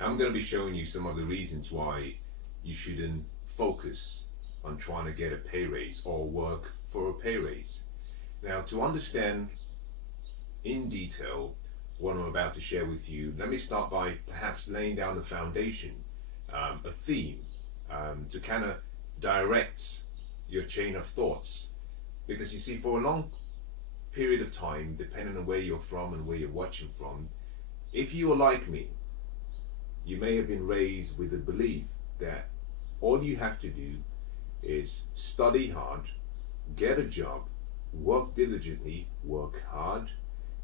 I'm going to be showing you some of the reasons why you shouldn't focus on trying to get a pay raise or work for a pay raise. Now, to understand in detail what I'm about to share with you, let me start by perhaps laying down the foundation, a theme, to kind of direct your chain of thoughts. Because you see, for a long period of time, depending on where you're from and where you're watching from, if you are like me, you may have been raised with the belief that all you have to do is study hard, get a job, work diligently, work hard,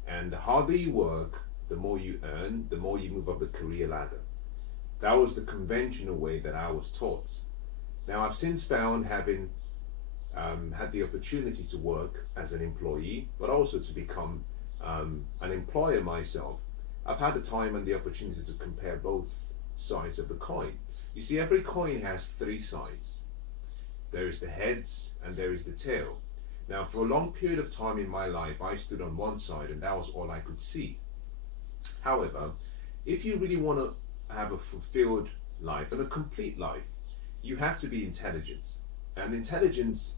and the harder you work, the more you earn, the more you move up the career ladder. That was the conventional way that I was taught. Now, I've since found, having had the opportunity to work as an employee, but also to become an employer myself, I've had the time and the opportunity to compare both sides of the coin. You see, every coin has three sides. There is the heads and there is the tail. Now, for a long period of time in my life, I stood on one side and that was all I could see. However, if you really want to have a fulfilled life and a complete life, you have to be intelligent. And intelligence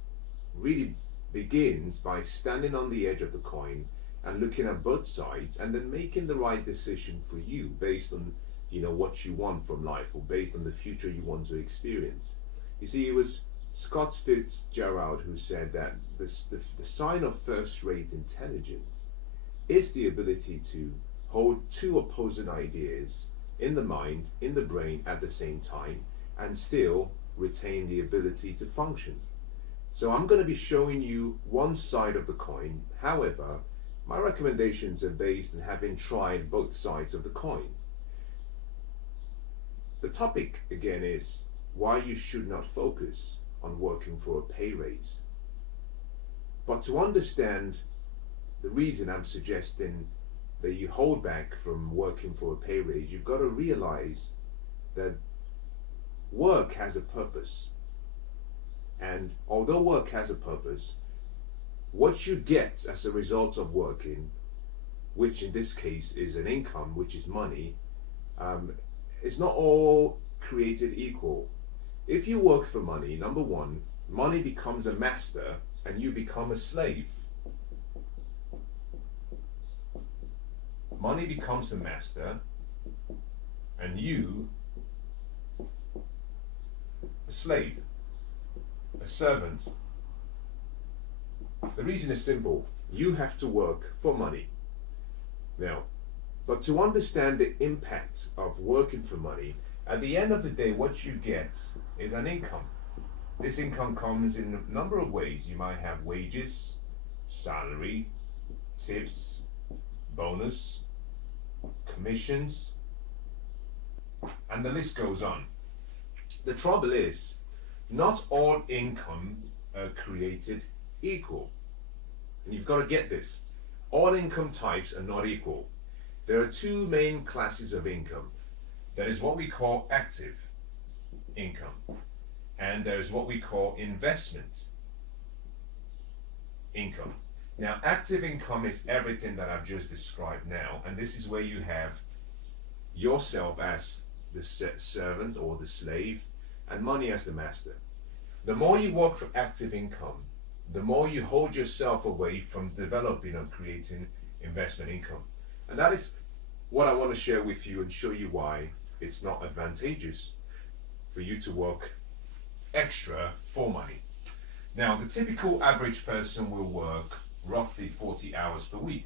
really begins by standing on the edge of the coin and looking at both sides and then making the right decision for you based on what you want from life, or based on the future you want to experience. You see, it was Scott Fitzgerald who said that the sign of first-rate intelligence is the ability to hold two opposing ideas in the mind, in the brain at the same time, and still retain the ability to function. So I'm going to be showing you one side of the coin. However, my recommendations are based on having tried both sides of the coin. The topic again is why you should not focus on working for a pay raise. But to understand the reason I'm suggesting that you hold back from working for a pay raise, you've got to realize that work has a purpose. And although work has a purpose, what you get as a result of working, which in this case is an income, which is money, is not all created equal. If you work for money, number one, money becomes a master and you become a slave. Money becomes a master and you a slave, a servant. The reason is simple. You have to work for money. Now, but to understand the impact of working for money, at the end of the day, what you get is an income. This income comes in a number of ways. You might have wages, salary, tips, bonus, commissions, and the list goes on. The trouble is, not all income are created equal. And you've got to get this. All income types are not equal. There are two main classes of income. There is what we call active income, and there is what we call investment income. Now, active income is everything that I've just described now, and this is where you have yourself as the servant or the slave, and money as the master. The more you work for active income, the more you hold yourself away from developing and creating investment income. And that is what I want to share with you and show you why it's not advantageous for you to work extra for money. Now, the typical average person will work roughly 40 hours per week.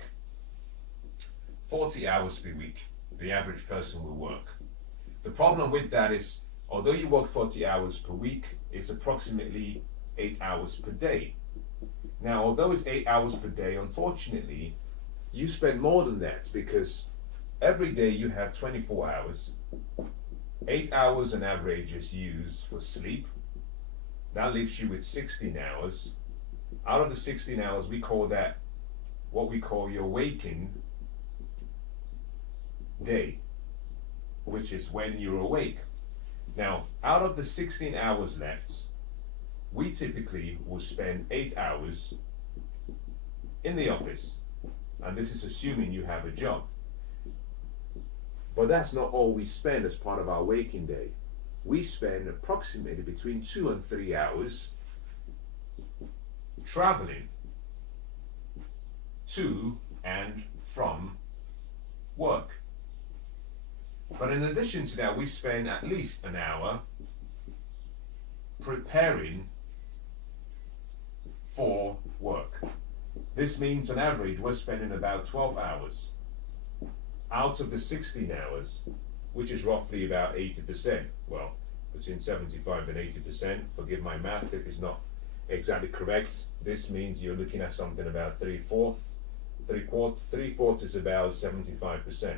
40 hours per week, the average person will work. The problem with that is, although you work 40 hours per week, it's approximately 8 hours per day. Now, although it's 8 hours per day, unfortunately, you spend more than that, because every day you have 24 hours. 8 hours on average is used for sleep. That leaves you with 16 hours. Out of the 16 hours, we call that what we call your waking day, which is when you're awake. Now, out of the 16 hours left, we typically will spend 8 hours in the office. And this is assuming you have a job. But that's not all we spend as part of our waking day. We spend approximately between 2 and 3 hours traveling to and from work. But in addition to that, we spend at least an hour preparing for work. This means on average we're spending about 12 hours out of the 16 hours, which is roughly about 80%. Well, between 75 and 80%. Forgive my math if it's not exactly correct. This means you're looking at something about three-fourths is about 75%.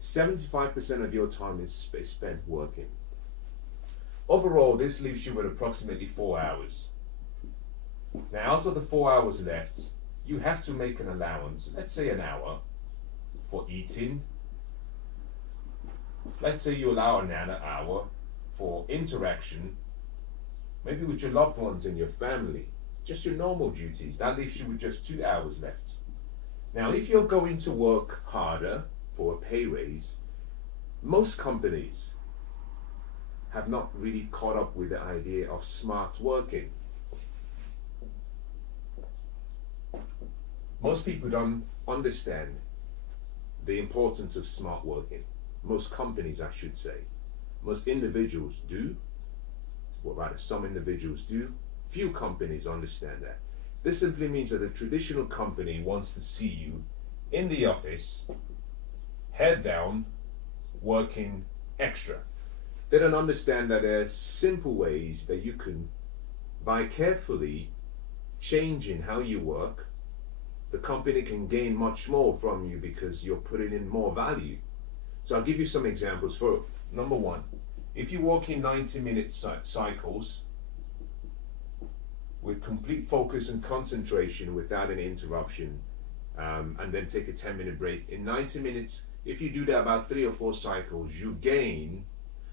75% of your time is spent working. Overall, this leaves you with approximately 4 hours. Now, out of the 4 hours left, you have to make an allowance, let's say an hour, for eating. Let's say you allow another hour for interaction, maybe with your loved ones and your family, just your normal duties. That leaves you with just 2 hours left. Now, if you're going to work harder for a pay raise, most companies have not really caught up with the idea of smart working. Most people don't understand the importance of smart working. Most companies, I should say. Most individuals do. Well, rather, some individuals do. Few companies understand that. This simply means that the traditional company wants to see you in the office, head down, working extra. They don't understand that there are simple ways that you can, by carefully changing how you work, the company can gain much more from you because you're putting in more value. So I'll give you some examples. For number one, if you work in 90-minute cycles with complete focus and concentration without any interruption, and then take a 10-minute break, in 90 minutes, if you do that about 3 or 4 cycles, you gain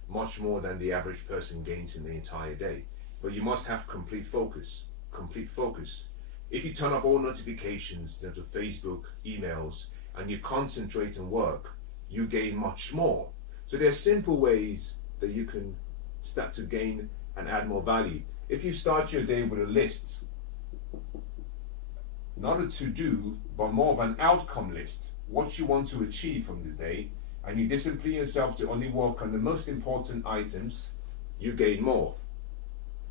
much more than the average person gains in the entire day. But you must have complete focus. Complete focus. If you turn off all notifications to Facebook, emails, and you concentrate and work, you gain much more. So there are simple ways that you can start to gain and add more value. If you start your day with a list, not a to-do, but more of an outcome list, what you want to achieve from the day, and you discipline yourself to only work on the most important items, you gain more.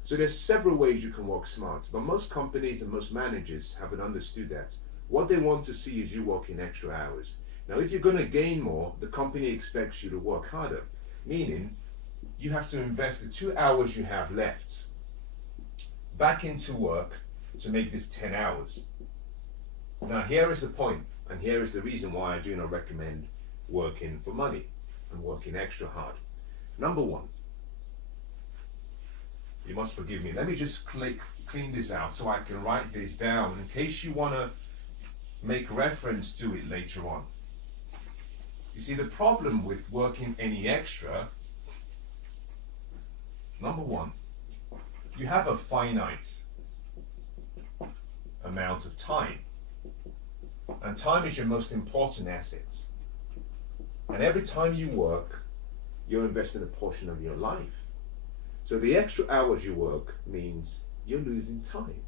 So there's several ways you can work smart, but most companies and most managers haven't understood that. What they want to see is you working extra hours. Now, if you're going to gain more, the company expects you to work harder, meaning you have to invest the 2 hours you have left back into work to make this 10 hours. Now, here is the point, and here is the reason why I do not recommend working for money and working extra hard. Number one, you must forgive me. Let me just clean this out so I can write this down in case you want to make reference to it later on. You see, the problem with working any extra, number one, you have a finite amount of time. And time is your most important asset. And every time you work, you're investing a portion of your life. So the extra hours you work means you're losing time.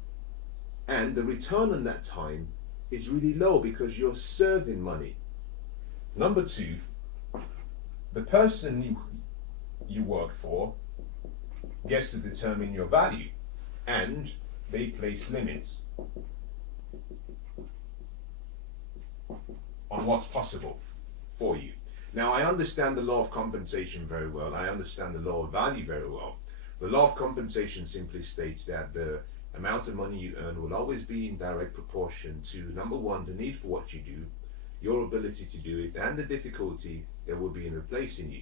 And the return on that time is really low because you're serving money. Number two, the person you work for gets to determine your value, and they place limits on what's possible for you. Now, I understand the law of compensation very well. I understand the law of value very well. The law of compensation simply states that the amount of money you earn will always be in direct proportion to, number one, the need for what you do, your ability to do it, and the difficulty there will be in replacing you.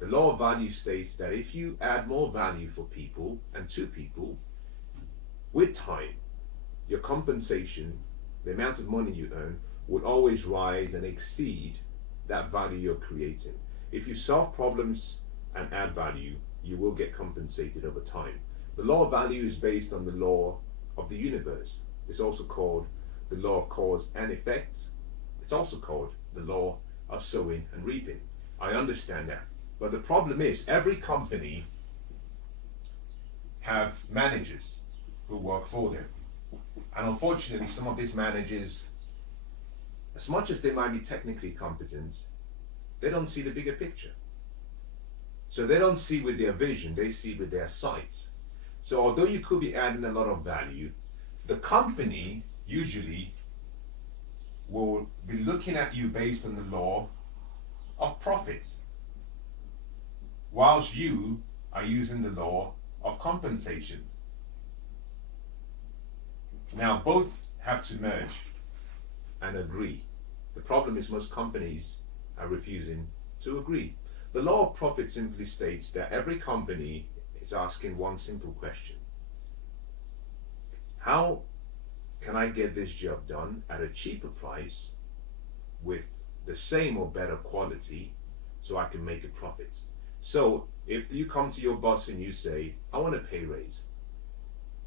The law of value states that if you add more value for people and to people, with time, your compensation, the amount of money you earn, will always rise and exceed that value you're creating. If you solve problems and add value, you will get compensated over time. The law of value is based on the law of the universe. It's also called the law of cause and effect. It's also called the law of sowing and reaping. I understand that. But the problem is every company have managers who work for them. And unfortunately, some of these managers, as much as they might be technically competent, they don't see the bigger picture. So they don't see with their vision, they see with their sight. So although you could be adding a lot of value, the company usually will be looking at you based on the law of profits, whilst you are using the law of compensation. Now both have to merge and agree. The problem is most companies are refusing to agree. The law of profit simply states that every company is asking one simple question: how can I get this job done at a cheaper price with the same or better quality so I can make a profit? So if you come to your boss and you say, I want a pay raise,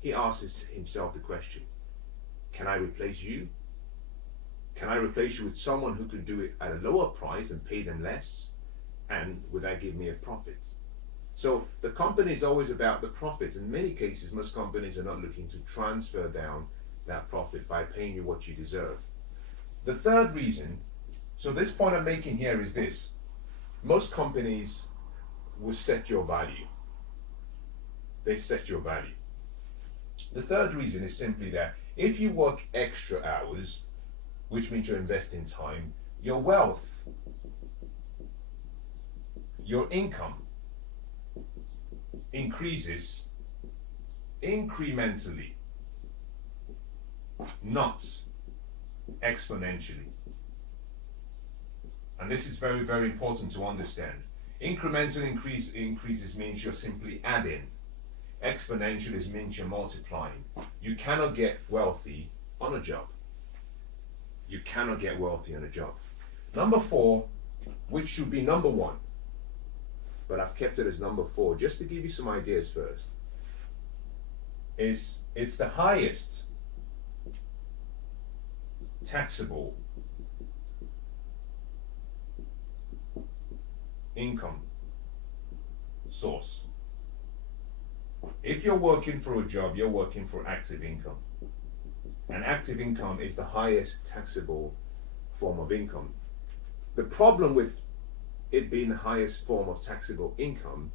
he asks himself the question, can I replace you? Can I replace you with someone who can do it at a lower price and pay them less? And would that give me a profit? So the company is always about the profits. In many cases, most companies are not looking to transfer down that profit by paying you what you deserve. The third reason, so this point I'm making here is this: most companies will set your value. They set your value. The third reason is simply that if you work extra hours, which means you're investing time, your wealth, your income increases incrementally, not exponentially. And this is very, very important to understand. Incremental increases means you're simply adding. Exponential means you're multiplying. You cannot get wealthy on a job. You cannot get wealthy on a job. Number 4, which should be number 1, but I've kept it as number 4 just to give you some ideas first, is it's the highest taxable income source. If you're working for a job, you're working for active income. And active income is the highest taxable form of income. The problem with it being the highest form of taxable income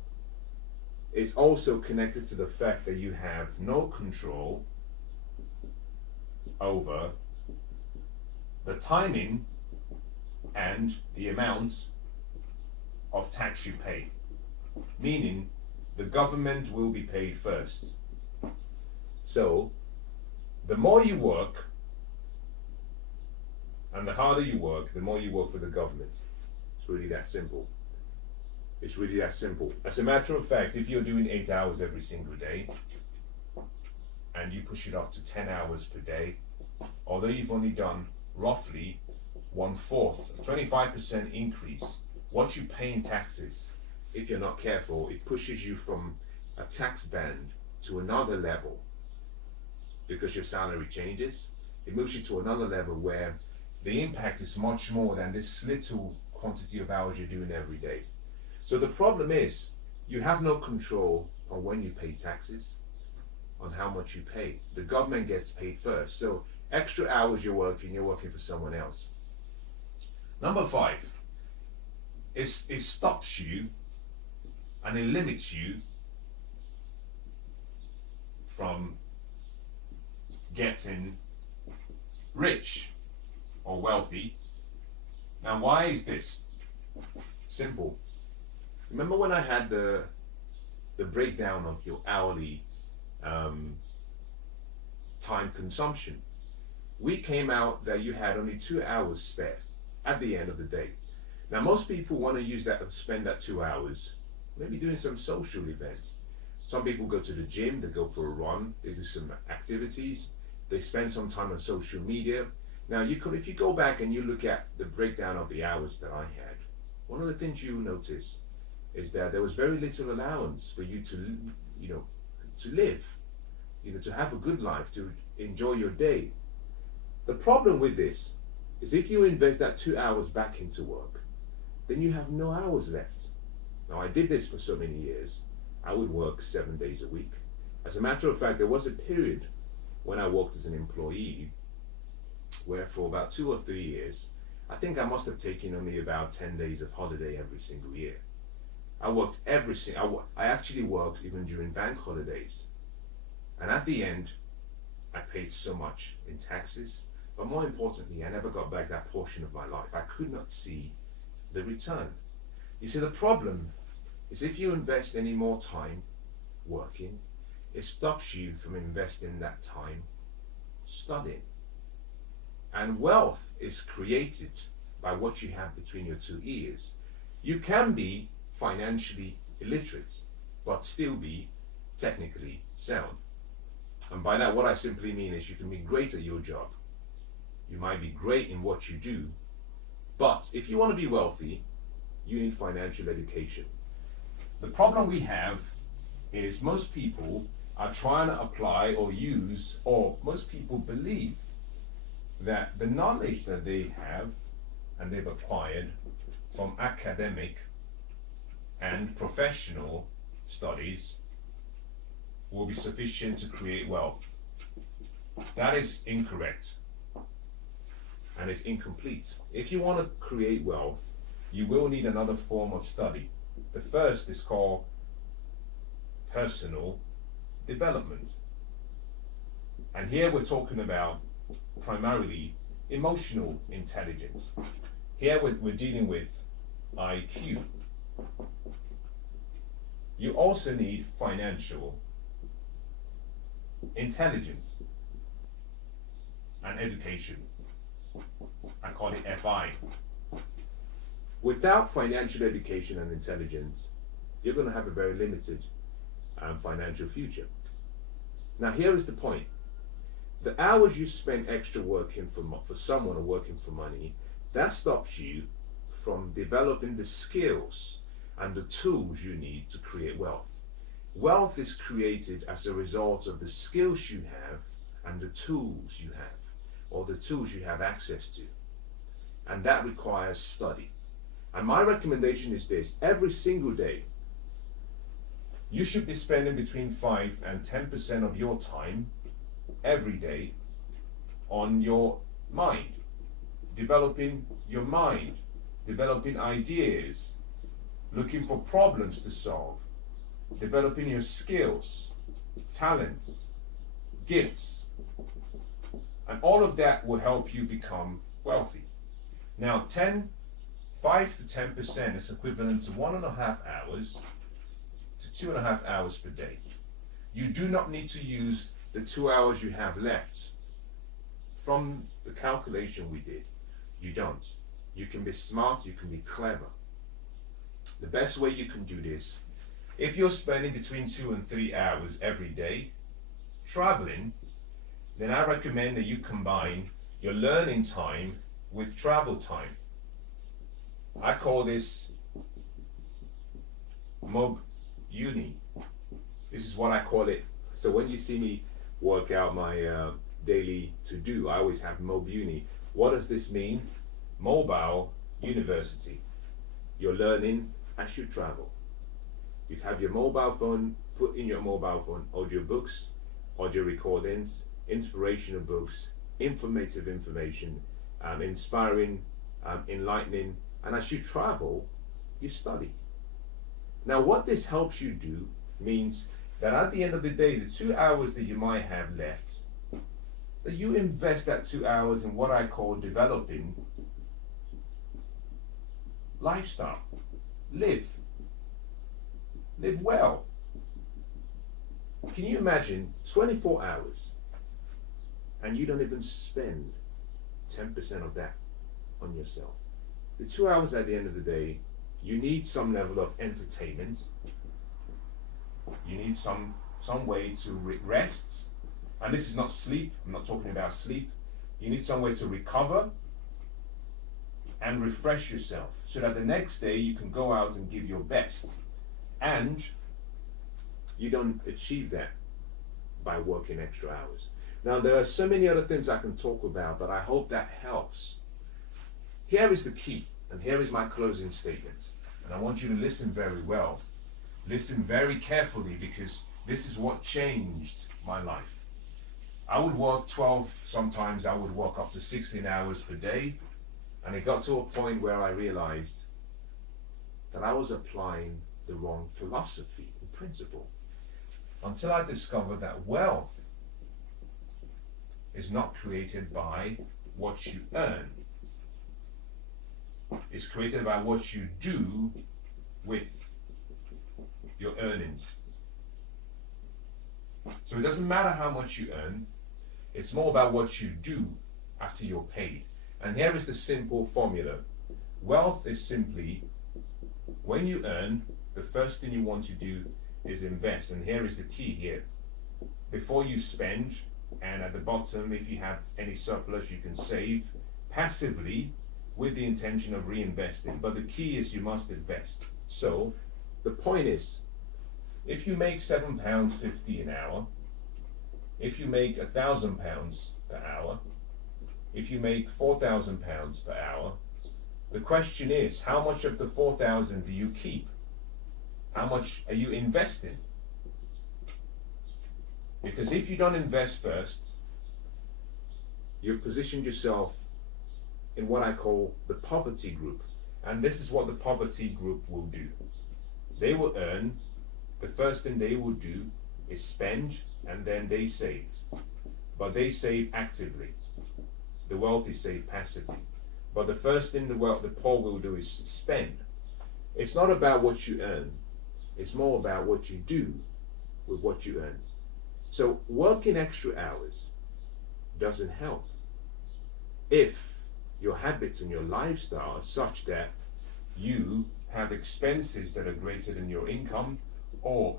is also connected to the fact that you have no control over the timing and the amount of tax you pay. Meaning, the government will be paid first. So, the more you work, and the harder you work, the more you work for the government. It's really that simple. It's really that simple. As a matter of fact, if you're doing 8 hours every single day, and you push it up to 10 hours per day, although you've only done roughly 1/4, a 25% increase, what you pay in taxes, if you're not careful, it pushes you from a tax band to another level. Because your salary changes, it moves you to another level where the impact is much more than this little quantity of hours you're doing every day. So the problem is, you have no control on when you pay taxes, on how much you pay. The government gets paid first. So extra hours you're working for someone else. Number 5, it stops you and it limits you from getting rich or wealthy. Now, why is this? Simple. Remember when I had the breakdown of your hourly time consumption? We came out that you had only 2 hours spare at the end of the day. Now, most people want to use that and spend that 2 hours maybe doing some social events. Some people go to the gym, they go for a run, they do some activities, they spend some time on social media. Now, if you go back and you look at the breakdown of the hours that I had, one of the things you notice is that there was very little allowance for you to live, to have a good life, to enjoy your day. The problem with this is if you invest that 2 hours back into work, then you have no hours left. Now, I did this for so many years. I would work 7 days a week. As a matter of fact, there was a period when I worked as an employee where for about 2 or 3 years, I think I must have taken only about 10 days of holiday every single year. I worked I actually worked even during bank holidays. And at the end, I paid so much in taxes, but more importantly, I never got back that portion of my life. I could not see the return. You see, the problem is if you invest any more time working, it stops you from investing that time studying. And wealth is created by what you have between your two ears. You can be financially illiterate, but still be technically sound. And by that, what I simply mean is you can be great at your job. You might be great in what you do, but if you want to be wealthy, you need financial education. The problem we have is most people are trying to apply or use, or most people believe that the knowledge that they have and they've acquired from academic and professional studies will be sufficient to create wealth. That is incorrect and it's incomplete. If you want to create wealth, you will need another form of study. The first is called personal development. And here we're talking about primarily emotional intelligence. Here we're dealing with IQ. You also need financial intelligence and education. I call it FI. Without financial education and intelligence, you're going to have a very limited financial future. Now, here is the point. The hours you spend extra working for someone or working for money, that stops you from developing the skills and the tools you need to create wealth. Wealth is created as a result of the skills you have and the tools you have, or the tools you have access to. And that requires study. And my recommendation is this: every single day, you should be spending between 5 and 10% of your time every day on your mind, developing your mind, developing ideas, looking for problems to solve, developing your skills, talents, gifts, and all of that will help you become wealthy. Now, 5 to 10% is equivalent to 1.5 hours to 2.5 hours per day. You do not need to use the 2 hours you have left from the calculation we did. You don't. You can be smart, you can be clever. The best way you can do this, if you're spending between 2 and 3 hours every day traveling, then I recommend that you combine your learning time with travel time. I call this Mob Uni. This is what I call it. So when you see me work out my daily to-do, I always have Mob Uni. What does this mean? Mobile University. You're learning as you travel. You have your mobile phone, put in your mobile phone audio books, audio recordings, inspirational books, informative information, inspiring, enlightening, and as you travel, you study. Now, what this helps you do means that at the end of the day, the 2 hours that you might have left, that you invest that 2 hours in what I call developing lifestyle. Live well. Can you imagine 24 hours and you don't even spend 10% of that on yourself? The 2 hours at the end of the day, you need some level of entertainment. You need some way to rest. And this is not sleep. I'm not talking about sleep. You need some way to recover and refresh yourself so that the next day you can go out and give your best. And you don't achieve that by working extra hours. Now, there are so many other things I can talk about, but I hope that helps. Here is the key, And here is my closing statement. And I want you to listen very well. Listen very carefully, because this is what changed my life. I would work 12, sometimes I would work up to 16 hours per day. And it got to a point where I realized that I was applying the wrong philosophy and principle. Until I discovered that wealth is not created by what you earn. It's created by what you do with your earnings. So it doesn't matter how much you earn, it's more about what you do after you're paid. And here is the simple formula. Wealth is simply, when you earn, the first thing you want to do is invest. And here is the key here. Before you spend, and at the bottom, if you have any surplus, you can save passively with the intention of reinvesting. But the key is you must invest. So the point is, if you make £7.50 an hour, if you make £1,000 per hour, if you make £4,000 per hour, the question is, how much of the 4,000 do you keep? How much are you investing? Because if you don't invest first, you've positioned yourself in what I call the poverty group. And this is what the poverty group will do. They will earn, the first thing they will do is spend, and then they save. But they save actively. The wealthy save passively. But the first thing the poor will do is spend. It's not about what you earn. It's more about what you do with what you earn. So working extra hours doesn't help if your habits and your lifestyle are such that you have expenses that are greater than your income, or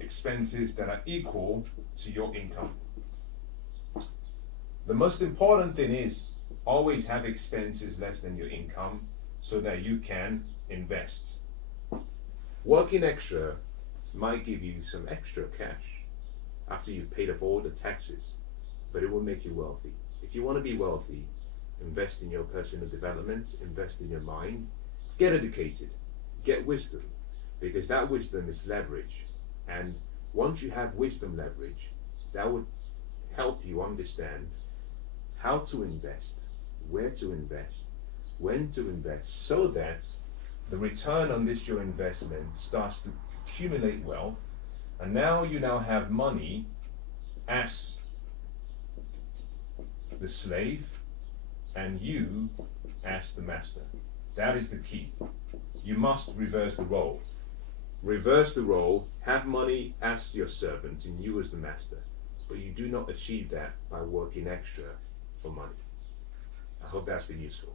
expenses that are equal to your income. The most important thing is always have expenses less than your income so that you can invest. Working extra might give you some extra cash after you've paid off all the taxes, but it will make you wealthy. If you want to be wealthy, invest in your personal development, invest in your mind, get educated, get wisdom, because that wisdom is leverage. And once you have wisdom leverage, that would help you understand how to invest, where to invest, when to invest, so that the return on this your investment starts to accumulate wealth, and now you have money as the slave and you as the master. That is the key. You must reverse the role. Reverse the role, have money as your servant and you as the master. But you do not achieve that by working extra for money. I hope that's been useful.